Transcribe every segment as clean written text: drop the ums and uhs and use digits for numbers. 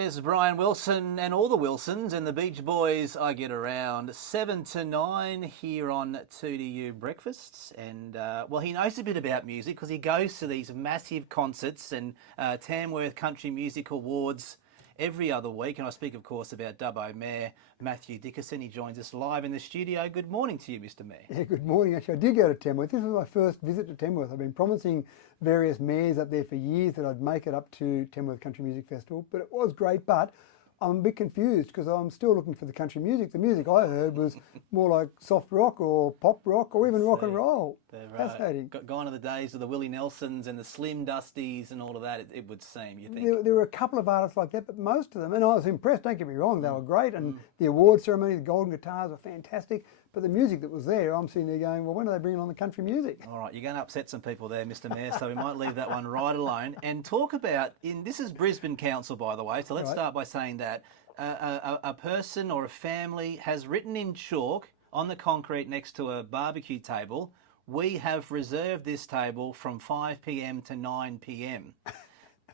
There's Brian Wilson and all the Wilsons and the Beach Boys. I get around 7 to 9 here on 2DU Breakfasts. And, well, he knows a bit about music because he goes to these massive concerts and Tamworth Country Music Awards every other week. And I speak, of course, about Dubbo Mayor Matthew Dickerson. He joins us live in the studio. Good morning to you, Mr. Mayor. Yeah, good morning. Actually, I did go to Tamworth. This was my first visit to Tamworth. I've been promising various mayors up there for years that I'd make it up to Tamworth Country Music Festival, but it was great. But I'm a bit confused because I'm still looking for the country music. The music I heard was more like soft rock or pop rock or even rock and roll. Fascinating. Gone are the days of the Willie Nelsons and the Slim Dusties and all of that, it would seem, you think? There were a couple of artists like that, but most of them, and I was impressed, don't get me wrong, they were great, and the award ceremony, the golden guitars were fantastic, but the music that was there, I'm sitting there going, well, when are they bringing on the country music? All right, you're going to upset some people there, Mr. Mayor, so we might leave that one right alone. And talk about, this is Brisbane Council, by the way, so let's start by saying that a person or a family has written in chalk on the concrete next to a barbecue table, "We have reserved this table from 5 p.m. to 9 p.m."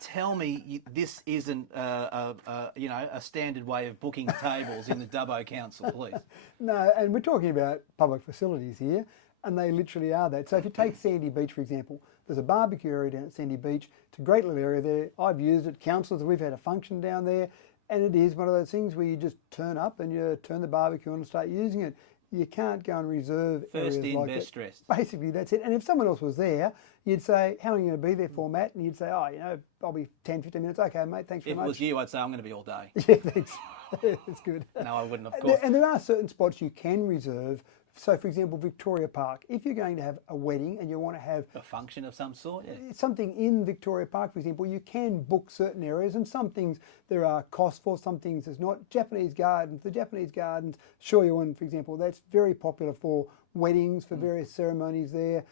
Tell me this isn't a standard way of booking tables in the Dubbo Council, please. No, and we're talking about public facilities here, and they literally are that. So if you take Sandy Beach, for example, there's a barbecue area down at Sandy Beach. It's a great little area there. I've used it. Councils, we've had a function down there, and it is one of those things where you just turn up and you turn the barbecue on and start using it. You can't go and reserve First areas in, like best that. dressed. Basically, that's it. And if someone else was there, you'd say, how long are you going to be there for, Matt? And you'd say, oh, I'll be 10, 15 minutes. Okay, mate, thanks very much. If it was you, I'd say I'm going to be all day. Yeah, thanks. That's good. No, I wouldn't, of course. And there are certain spots you can reserve. So, for example, Victoria Park. If you're going to have a wedding and you want to have a function of some sort, something in Victoria Park, for example, you can book certain areas, and some things there are costs for, some things there's not. Japanese gardens, the Japanese gardens, Shoryuan, for example, that's very popular for weddings, for various ceremonies there.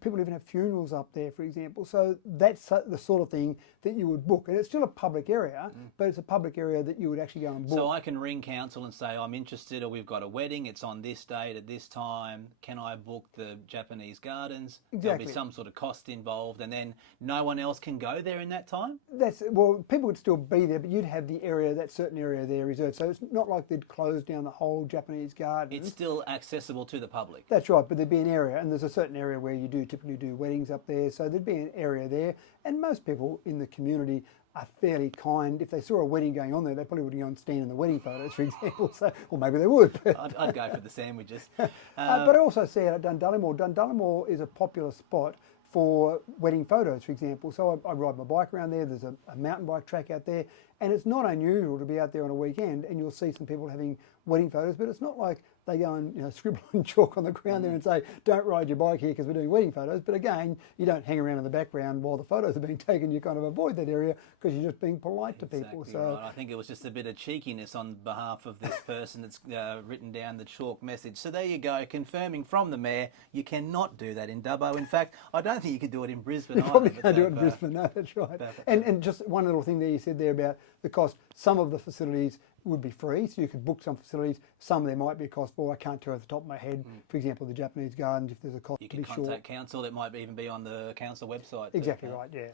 People even have funerals up there, for example. So that's the sort of thing that you would book. And it's still a public area, but it's a public area that you would actually go and book. So I can ring council and say, I'm interested, or we've got a wedding, it's on this date at this time. Can I book the Japanese gardens? Exactly. There'll be some sort of cost involved, and then no one else can go there in that time? Well, people would still be there, but you'd have the area, that certain area there reserved. So it's not like they'd close down the whole Japanese garden. It's still accessible to the public. That's right, but there'd be an area, and there's a certain area where you do typically do weddings up there, so there'd be an area there, and most people in the community are fairly kind. If they saw a wedding going on there, they probably wouldn't go and stand in the wedding photos, for example, so, or maybe they would. I'd go for the sandwiches. But I also see it at Dundullimore. Dundullimore is a popular spot for wedding photos, for example. So I ride my bike around there. There's a mountain bike track out there, and it's not unusual to be out there on a weekend and you'll see some people having wedding photos, but it's not like they go and scribble and chalk on the ground there and say, don't ride your bike here because we're doing wedding photos. But again, you don't hang around in the background while the photos are being taken. You kind of avoid that area because you're just being polite to people. So right. I think it was just a bit of cheekiness on behalf of this person that's written down the chalk message. So there you go, confirming from the Mayor, you cannot do that in Dubbo. In fact, I don't think you could do it in Brisbane either. You probably can't do it in Brisbane, no, that's right. And just one little thing there you said there about the cost. Some of the facilities would be free, so you could book some facilities. Some there might be a cost for. I can't tell off the top of my head. For example, the Japanese gardens, if there's a cost, you to can be sure. contact council. It might even be on the council website. Exactly right, yeah.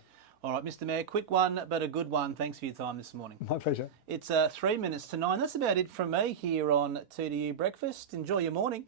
All right, Mr. Mayor, quick one, but a good one. Thanks for your time this morning. My pleasure. It's 3 minutes to 9. That's about it from me here on 2DU Breakfast. Enjoy your morning.